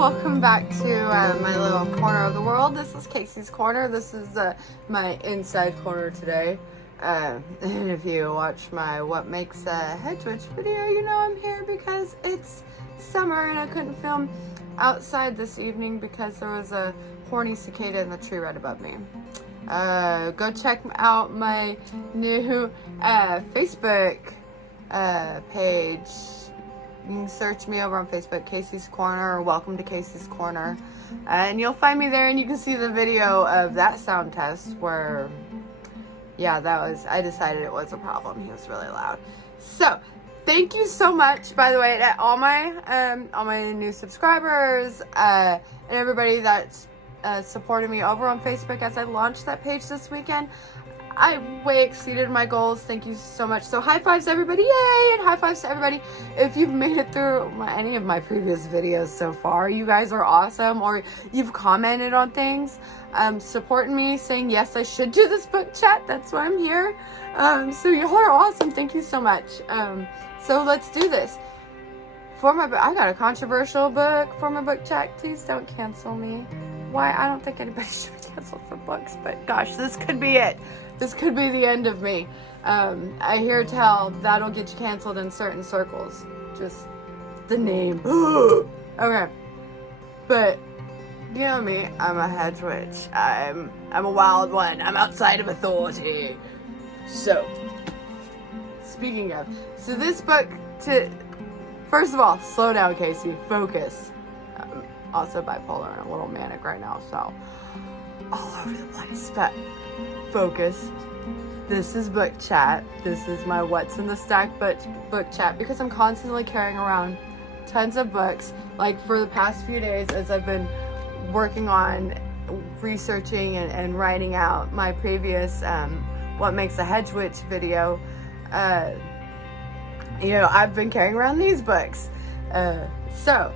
welcome back to my little corner of the world. This is Casey's Corner. This is my inside corner today. And if you watch my What Makes a Hedgewitch video, you know I'm here because it's summer and I couldn't film outside this evening because there was a horny cicada in the tree right above me. Go check out my new Facebook page. You can search me over on Facebook, Casey's Corner, or Welcome to Casey's Corner. And you'll find me there and you can see the video of that sound test where, yeah, I decided it was a problem. He was really loud. So, thank you so much, by the way, to all my new subscribers, and everybody that's supported me over on Facebook as I launched that page this weekend. I way exceeded my goals. Thank you so much. So high fives everybody, yay, and high fives to everybody. If you've made it through any of my previous videos so far, you guys are awesome, or you've commented on things, supporting me, saying yes, I should do this book chat. That's why I'm here. So y'all are awesome. Thank you so much. So let's do this. I got a controversial book for my book chat. Please don't cancel me. Why? I don't think anybody should be canceled for books, but gosh, this could be it. This could be the end of me. I hear tell that'll get you canceled in certain circles. Just the name. Okay. But, you know me, I'm a hedge witch. I'm a wild one. I'm outside of authority. So, speaking of, so this book, first of all, slow down, Casey. Focus. Also bipolar and a little manic right now, so all over the place, but focus. This is book chat. This is my what's in the stack book chat, because I'm constantly carrying around tons of books. Like for the past few days, as I've been working on researching and writing out my previous What Makes a Hedgewitch video, I've been carrying around these books. So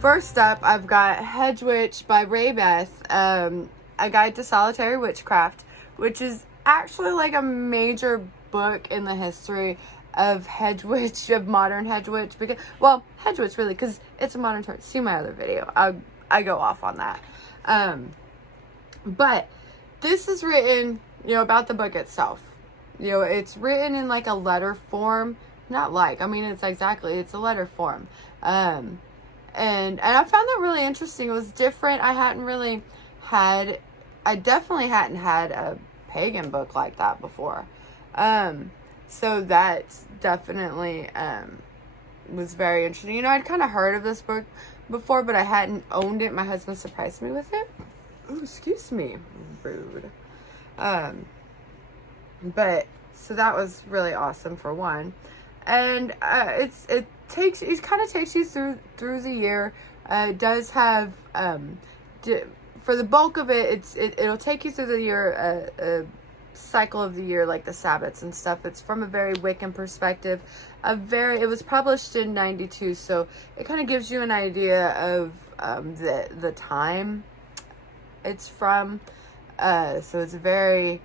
first up, I've got Hedgewitch by Ray Beth, A Guide to Solitary Witchcraft, which is actually like a major book in the history of Hedgewitch, of modern Hedgewitch. Hedgewitch really, because it's a modern term. See my other video. I go off on that. But this is written, about the book itself. It's written in like a letter form. It's a letter form. And I found that really interesting. It was different. I definitely hadn't had a pagan book like that before. So that definitely was very interesting. I'd kind of heard of this book before, but I hadn't owned it. My husband surprised me with it. Oh, excuse me. Rude. But, so that was really awesome for one. And it kind of takes you through the year. It does have for the bulk of it, it'll take you through the year, a cycle of the year, like the Sabbats and stuff. It's from a very Wiccan perspective. It was published in 92, so it kind of gives you an idea of the time it's from. So it's a very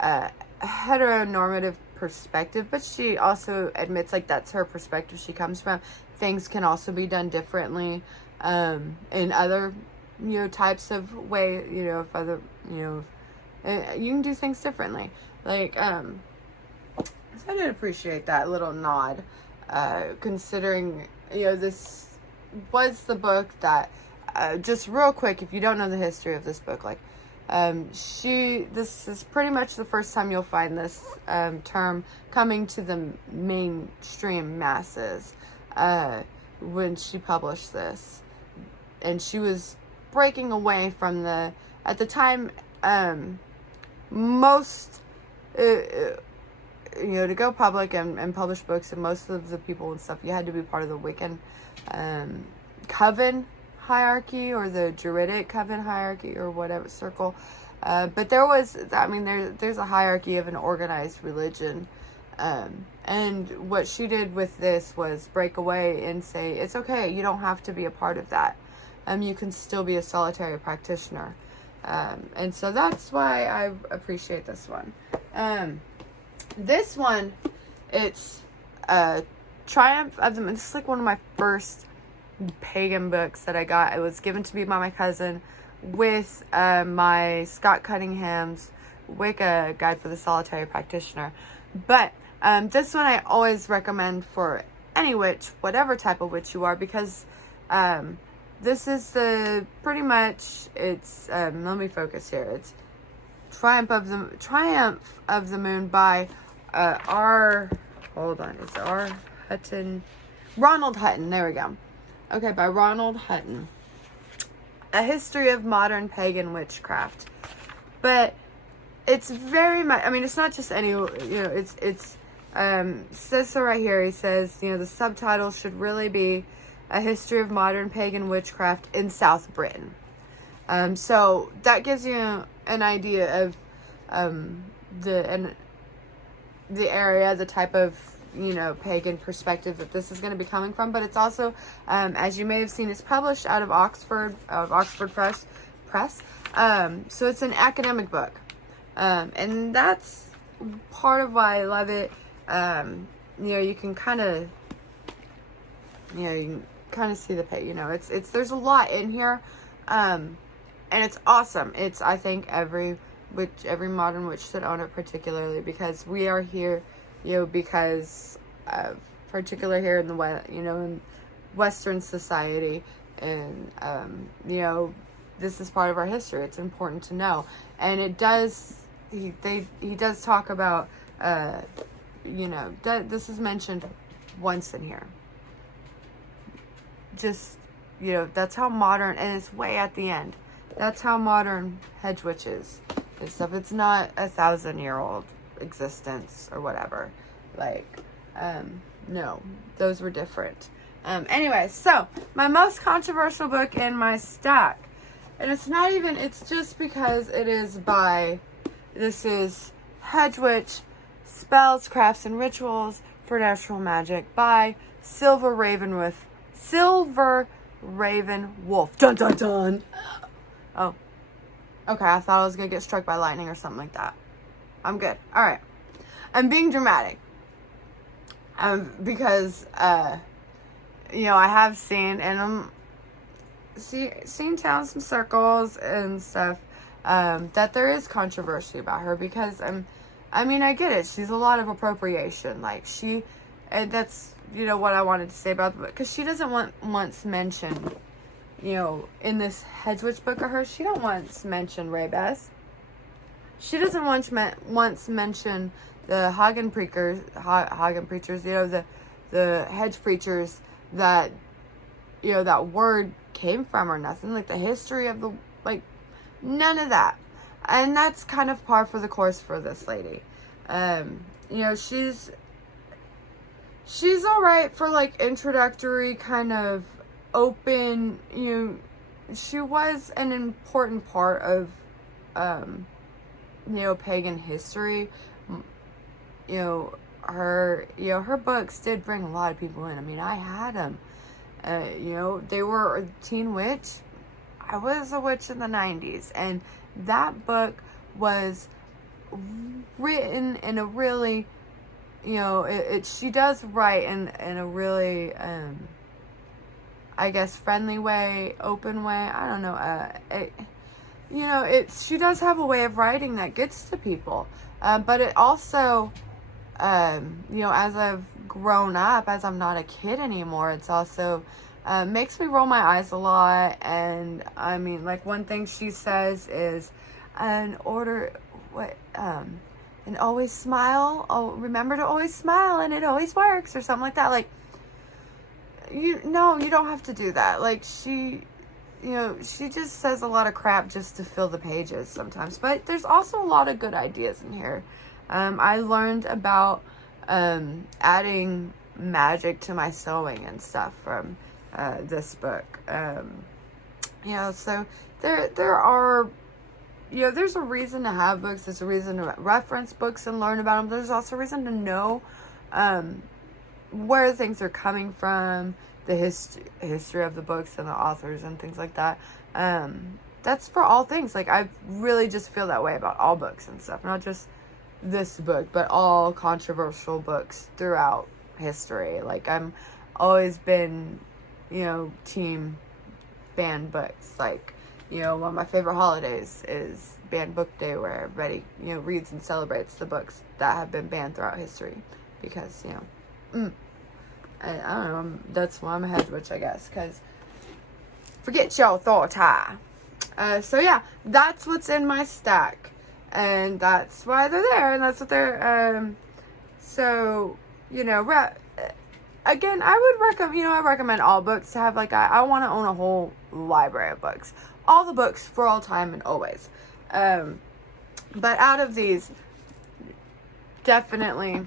heteronormative perspective, but she also admits that's her perspective she comes from. Things can also be done differently in other types of way, if other you can do things differently, so I did appreciate that little nod, considering this was the book that just real quick, if you don't know the history of this book, this is pretty much the first time you'll find this term coming to the mainstream masses when she published this. And she was breaking away from at the time, most, to go public and publish books, and most of the people and stuff, you had to be part of the Wiccan coven hierarchy, or the Druidic coven hierarchy, or whatever circle. But there's a hierarchy of an organized religion. And what she did with this was break away and say, it's okay, you don't have to be a part of that. You can still be a solitary practitioner. And so that's why I appreciate this one. This one, it's Triumph of the Moon. This is like one of my first pagan books that I got. It was given to me by my cousin with my Scott Cunningham's Wicca Guide for the Solitary Practitioner. But this one I always recommend for any witch, whatever type of witch you are, because this is pretty much, it's, let me focus here. It's Triumph of the Moon by Ronald Hutton. There we go. Okay, by Ronald Hutton. A History of Modern Pagan Witchcraft. But it's very much, I mean, it's not just any, it's says so right here. He says, the subtitle should really be A History of Modern Pagan Witchcraft in South Britain. So that gives you an idea of the area, the type of pagan perspective that this is going to be coming from. But it's also, as you may have seen, it's published out of Oxford Press. So it's an academic book, and that's part of why I love it. You can kind of see the it's there's a lot in here, and it's awesome. It's, I think, every modern witch should own it, particularly because we are here, because particular here in the in Western society, and this is part of our history. It's important to know, and it does. He does talk about this is mentioned once in here. Just that's how modern, and it's way at the end. That's how modern Hedgewitch is and stuff. It's not 1,000-year-old existence or whatever. No, those were different. Anyway, so my most controversial book in my stack, and it's just because this is Hedgewitch Spells, Crafts, and Rituals for Natural Magic by Silver Raven Wolf. Dun dun dun. Oh, okay. I thought I was gonna get struck by lightning or something like that. I'm good. All right. I'm being dramatic. Because I have seen, and I'm seen down some circles and stuff, that there is controversy about her, because I get it. She's a lot of appropriation. And that's what I wanted to say about the book, because she doesn't once mention, in this Hedgewitch book of hers, she don't once mention Ray Bess. She doesn't once mention the Hagen preachers, the hedge preachers that, that word came from, or nothing. The history of none of that. And that's kind of par for the course for this lady. She's alright for introductory kind of open, she was an important part of, pagan history. Her books did bring a lot of people in. I had them. They were a teen witch. I was a witch in the 90s, and that book was written in a really, she does write in a really, I guess, friendly way, open way. I don't know. She does have a way of writing that gets to people. But it also, as I've grown up, as I'm not a kid anymore, it's also makes me roll my eyes a lot. And one thing she says is, and always smile. Oh, remember to always smile, and it always works, or something like that. You don't have to do that. She just says a lot of crap just to fill the pages sometimes. But there's also a lot of good ideas in here. I learned about adding magic to my sewing and stuff from this book. So there are, there's a reason to have books. There's a reason to reference books and learn about them. There's also a reason to know where things are coming from, the history of the books and the authors and things like that. That's for all things. I really just feel that way about all books and stuff. Not just this book, but all controversial books throughout history. I'm always been, team banned books. Like, one of my favorite holidays is Banned Book Day, where everybody, reads and celebrates the books that have been banned throughout history. Because, I don't know, that's why I'm a hedge witch, I guess. Because, forget your authority. So yeah, that's what's in my stack. And that's why they're there. And that's what they're, so, again, I would recommend, I recommend all books to have, like, I want to own a whole library of books. All the books for all time and always. But out of these, definitely,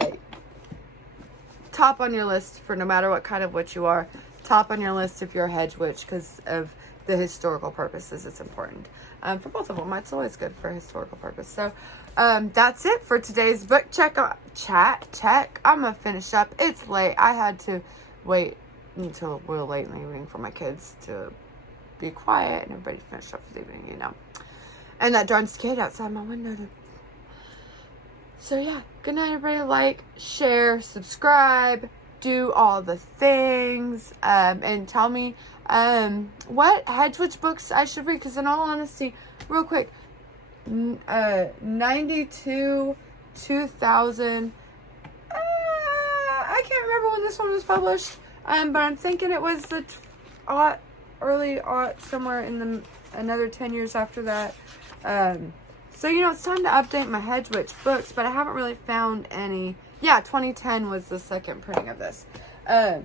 like, top on your list for no matter what kind of witch you are. Top on your list if you're a hedge witch, because of the historical purposes. It's important. For both of them, it's always good for historical purpose. So, that's it for today's book check. I'm gonna finish up. It's late. I had to wait until real late in the evening for my kids to be quiet and everybody finish up for the evening, And that darn kid outside my window. So yeah, good night, everybody. Like, share, subscribe, do all the things, and tell me what Hedgewitch books I should read. Because in all honesty, real quick, 92, 2000. I can't remember when this one was published. But I'm thinking it was the early somewhere in another 10 years after that. So, it's time to update my Hedgewitch books, but I haven't really found any. Yeah, 2010 was the second printing of this. So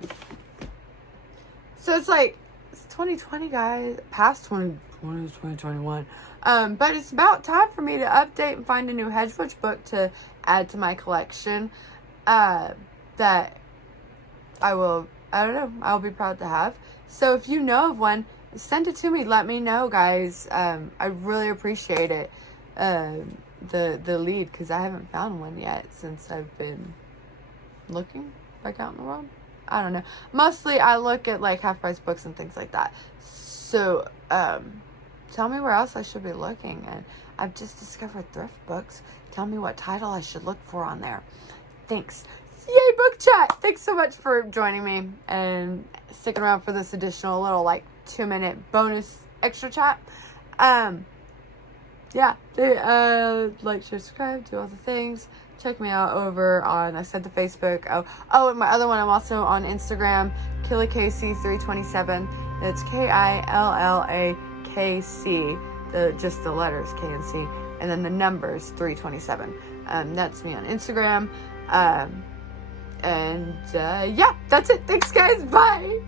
it's like, it's 2020, guys. Past 2020 is 2021. But it's about time for me to update and find a new Hedgewitch book to add to my collection. That I'll be proud to have. So if you know of one, send it to me. Let me know, guys. I really appreciate it. The lead, because I haven't found one yet since I've been looking back out in the world. I don't know. Mostly I look at like half price books and things like that. So, tell me where else I should be looking. And I've just discovered thrift books. Tell me what title I should look for on there. Thanks. Yay, book chat! Thanks so much for joining me and sticking around for this additional little 2-minute bonus extra chat. Yeah, like, share, subscribe, do all the things. Check me out over on, I said, the Facebook. Oh, and my other one, I'm also on Instagram, KillaKC327. It's KILLAKC, just the letters K and C, and then the numbers 327. That's me on Instagram. Yeah, that's it. Thanks, guys. Bye.